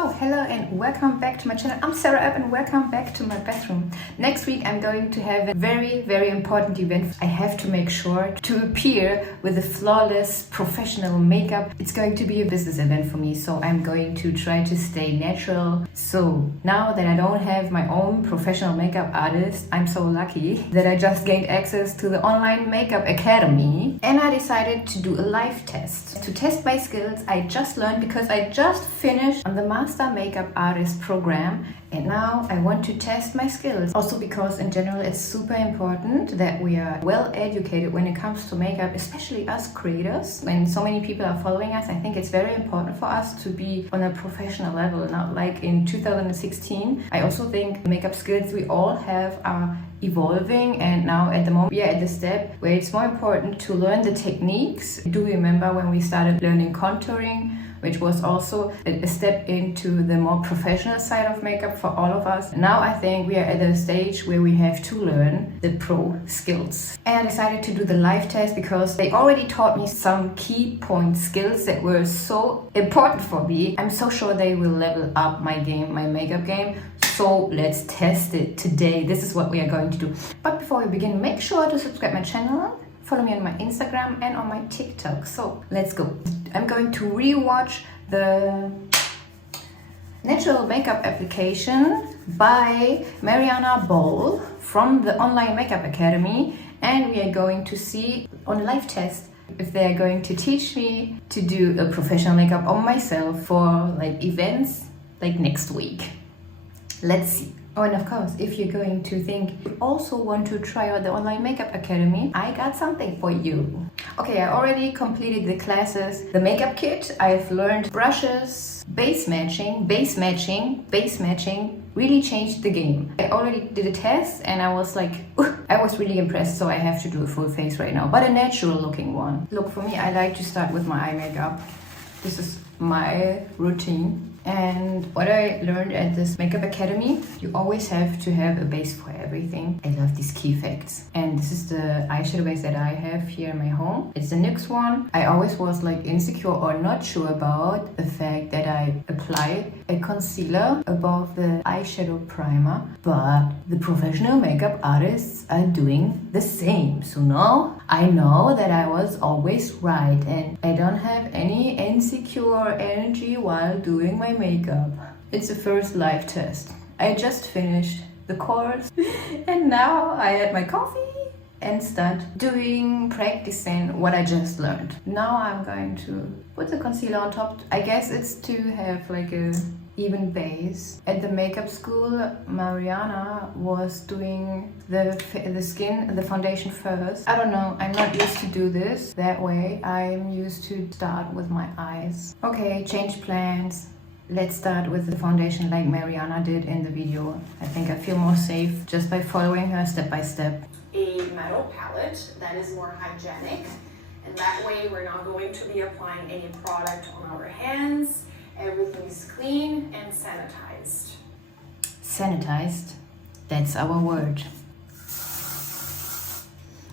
So hello and welcome back to my channel. I'm Sarah Up and welcome back to my bathroom. Next week I'm going to have a very important event. I have to make sure to appear with a flawless professional makeup. It's going to be a business event for me, so I'm going to try to stay natural. So now that I don't have my own professional makeup artist, I'm so lucky that I just gained access to the online makeup academy, and I decided to do a live test. To test my skills, I just learned because I just finished on the Master Makeup Artist program, and now I want to test my skills. Also because in general it's super important that we are well educated when it comes to makeup, especially us creators. When so many people are following us, I think it's very important for us to be on a professional level, not like in 2016. I also think makeup skills we all have are evolving, and now at the moment we are at the step where it's more important to learn the techniques. Do you remember when we started learning contouring, which was also a step into the more professional side of makeup for all of us? Now I think we are at a stage where we have to learn the pro skills. And I decided to do the live test because they already taught me some key point skills that were so important for me. I'm so sure they will level up my game, my makeup game. So let's test it today. This is what we are going to do. But before we begin, make sure to subscribe my channel. Follow me on my Instagram and on my TikTok. So let's go. I'm going to rewatch the Natural Makeup Application by Mariana Boll from the Online Makeup Academy, and we are going to see on live test if they are going to teach me to do a professional makeup on myself for like events like next week. Let's see. Oh, and of course, if you're going to think you also want to try out the Online Makeup Academy, I got something for you. Okay, I already completed the classes, the makeup kit. I've learned brushes, base matching, really changed the game. I already did a test and I was like, I was really impressed, so I have to do a full face right now, but a natural looking one. Look, for me, I like to start with my eye makeup. This is my routine. And what I learned at this makeup academy, you always have to have a base for everything. I love these key facts. And this is the eyeshadow base that I have here in my home. It's the NYX one. I always was like insecure or not sure about the fact that I apply a concealer above the eyeshadow primer, but the professional makeup artists are doing the same. So now I know that I was always right and I don't have any insecure energy while doing my makeup. It's the first live test. I just finished the course and now I had my coffee and start practicing what I just learned. Now I'm going to put the concealer on top. I guess it's to have like a even base. At the makeup school, Mariana was doing the foundation first. I don't know, I'm not used to do this that way. I'm used to start with my eyes. Okay, change plans. Let's start with the foundation like Mariana did in the video. I think I feel more safe just by following her step by step. A metal palette that is more hygienic, and that way we're not going to be applying any product on our hands. Everything is clean and sanitized. Sanitized? That's our word.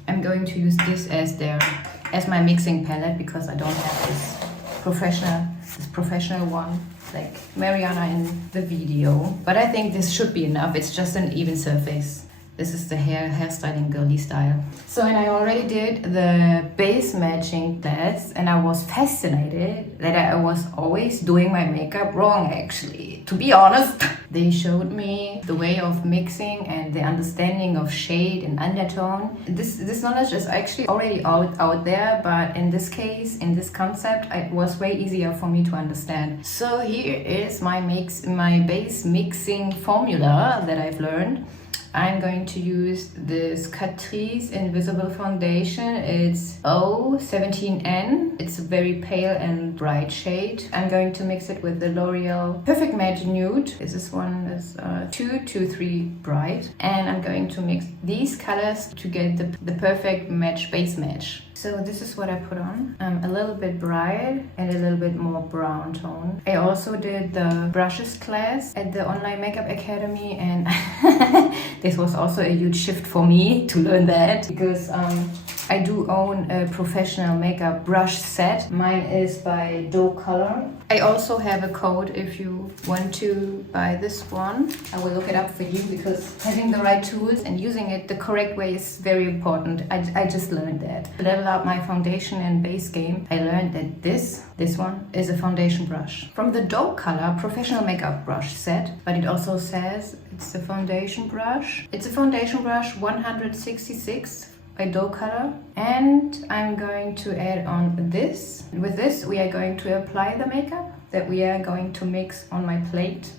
I'm going to use this as my mixing palette because I don't have this professional one like Mariana in the video. But I think this should be enough. It's just an even surface. This is the hairstyling girly style. So, and I already did the base matching test and I was fascinated that I was always doing my makeup wrong actually. To be honest, they showed me the way of mixing and the understanding of shade and undertone. This knowledge is actually already out there, but in this case, in this concept, it was way easier for me to understand. So here is my base mixing formula that I've learned. I'm going to use this Catrice Invisible Foundation. It's 017N. It's a very pale and bright shade. I'm going to mix it with the L'Oreal Perfect Matte Nude. This one is 223 Bright. And I'm going to mix these colors to get the perfect match, base match. So this is what I put on. A little bit bright and a little bit more brown tone. I also did the brushes class at the Online Makeup Academy, and this was also a huge shift for me to learn that because I do own a professional makeup brush set. Mine is by Doe Color. I also have a code if you want to buy this one. I will look it up for you because having the right tools and using it the correct way is very important. I just learned that. To level up my foundation and base game, I learned that this one is a foundation brush. From the Doe Color professional makeup brush set, but it also says it's a foundation brush. It's a foundation brush 166 by Doe Color, and I'm going to add on this. With this we are going to apply the makeup that we are going to mix on my plate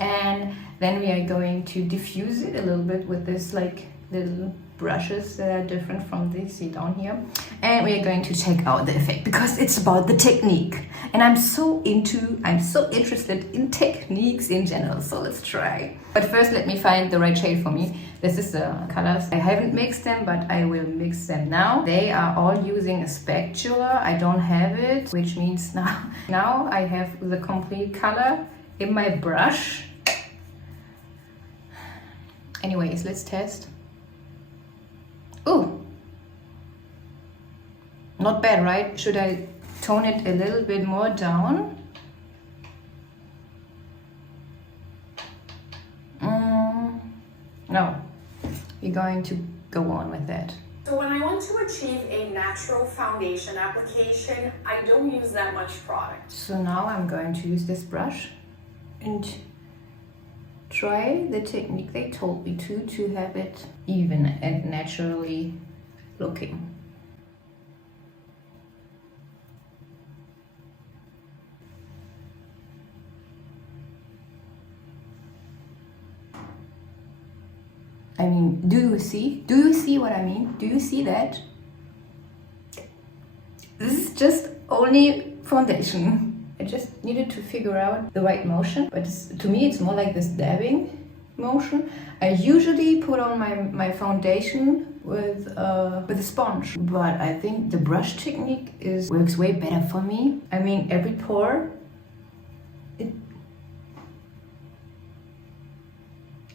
and then we are going to diffuse it a little bit with this like little brushes that are different from this, see down here, and we are going to check out the effect because it's about the technique and I'm so interested in techniques in general, so let's try. But first let me find the right shade for me. This is the colors. I haven't mixed them, but I will mix them now. They are all using a spatula. I don't have it, which means now I have the complete color in my brush. Anyways, let's test. Ooh, not bad, right? Should I tone it a little bit more down? No, we're going to go on with that. So when I want to achieve a natural foundation application, I don't use that much product. So now I'm going to use this brush and try the technique they told me to have it even and naturally looking. I mean, do you see what I mean? Do you see that? This is just only foundation. I just needed to figure out the right motion, but to me it's more like this dabbing motion. I usually put on my foundation with a sponge, but I think the brush technique works way better for me. I mean, every pore,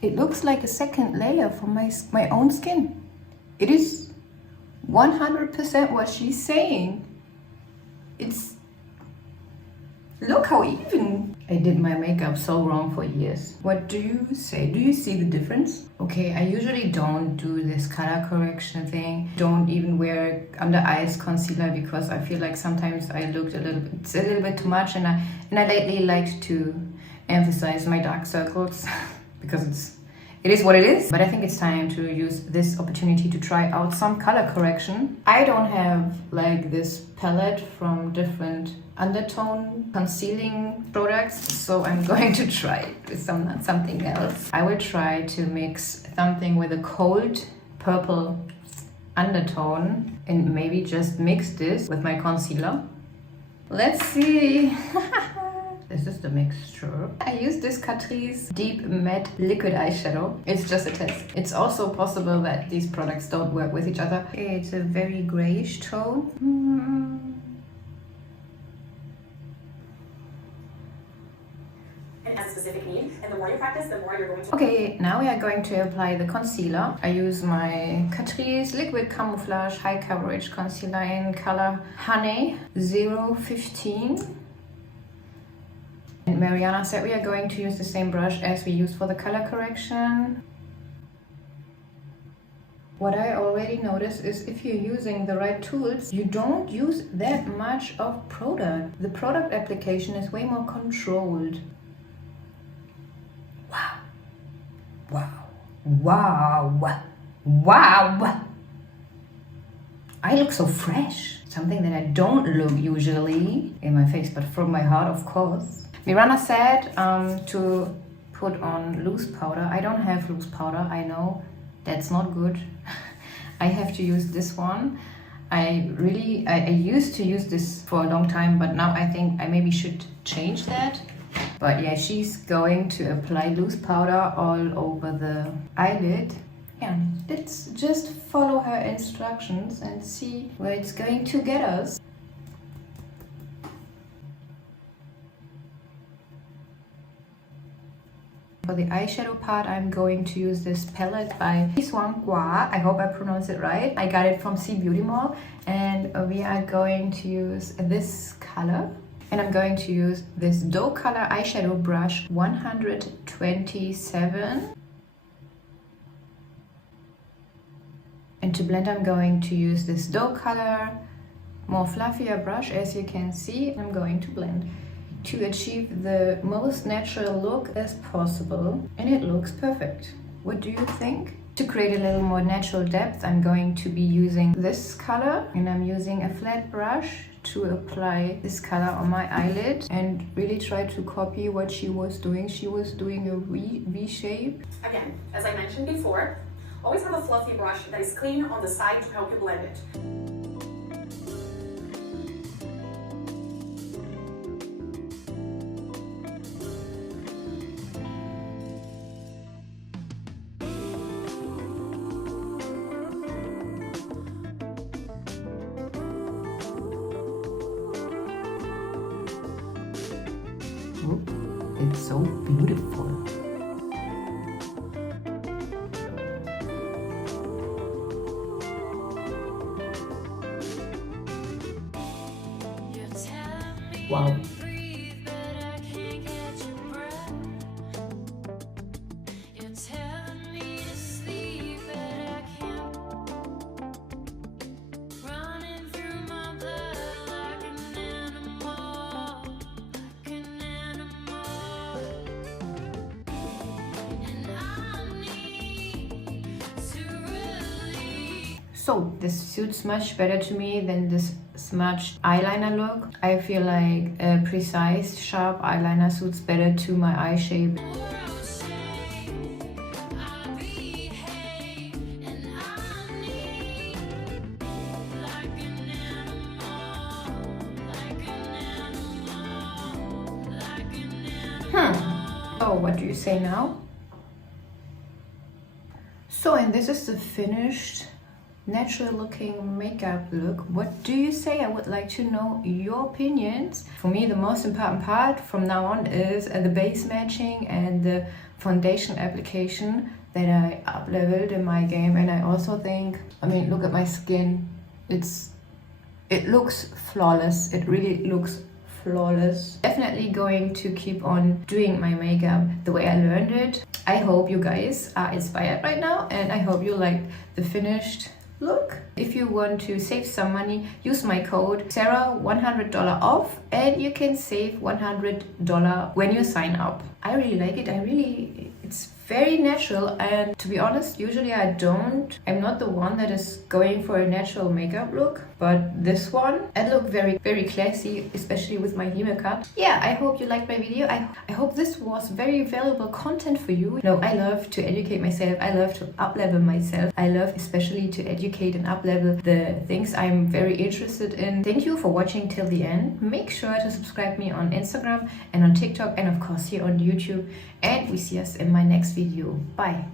it looks like a second layer for my own skin. It is 100% what she's saying. Look how even. I did my makeup so wrong for years. What do you say? Do you see the difference? Okay, I usually don't do this color correction thing. Don't even wear under eyes concealer because I feel like sometimes I looked it's a little bit too much, and I lately like to emphasize my dark circles because it is what it is. But I think it's time to use this opportunity to try out some color correction. I don't have like this palette from different undertone concealing products, so I'm going to try it with something else. I will try to mix something with a cold purple undertone and maybe just mix this with my concealer. Let's see. This is the mixture. I use this Catrice Deep Matte Liquid Eyeshadow. It's just a test. It's also possible that these products don't work with each other. It's a very grayish tone. And has a specific need, and the more you practice, the more you're going to... Okay, now we are going to apply the concealer. I use my Catrice Liquid Camouflage High Coverage Concealer in color Honey 015. And Mariana said we are going to use the same brush as we used for the color correction. What I already noticed is if you're using the right tools, you don't use that much of product. The product application is way more controlled. Wow. Wow. Wow. Wow. I look so fresh. Something that I don't look usually in my face, but from my heart, of course. Mirana said to put on loose powder. I don't have loose powder. I know that's not good. I have to use this one. I used to use this for a long time, but now I think I maybe should change that. But yeah, she's going to apply loose powder all over the eyelid. Yeah, let's just follow her instructions and see where it's going to get us. For the eyeshadow part, I'm going to use this palette by Gua. I hope I pronounced it right. I got it from C Beauty Mall, and we are going to use this color. And I'm going to use this doe color eyeshadow brush 127. And to blend, I'm going to use this doe color, more fluffier brush. As you can see, I'm going to blend to achieve the most natural look as possible. And it looks perfect. What do you think? To create a little more natural depth, I'm going to be using this color, and I'm using a flat brush to apply this color on my eyelid and really try to copy what she was doing. She was doing a V shape. Again, as I mentioned before, always have a fluffy brush that is clean on the side to help you blend it. It's so beautiful. Wow. So this suits much better to me than this smudged eyeliner look. I feel like a precise, sharp eyeliner suits better to my eye shape. Oh, what do you say now? So, and this is the finished natural looking makeup look. What do you say? I would like to know your opinions. For me, the most important part from now on is the base matching and the foundation application that I up-leveled in my game. And I also think, I mean, look at my skin. It looks flawless. It really looks flawless. Definitely going to keep on doing my makeup the way I learned it. I hope you guys are inspired right now, and I hope you like the finished look. If you want to save some money, use my code Sarah $100 off, and you can save $100 when you sign up. I really like it. It's very natural, and to be honest, usually I'm not the one that is going for a natural makeup look, but this one, I look very, very classy, especially with my Hime cut. Yeah, I hope you liked my video. I hope this was very valuable content for you. No, I love to educate myself. I love to up-level myself. I love especially to educate and up-level the things I'm very interested in. Thank you for watching till the end. Make sure to subscribe me on Instagram and on TikTok, and of course here on YouTube. And we see us in my next video. Bye.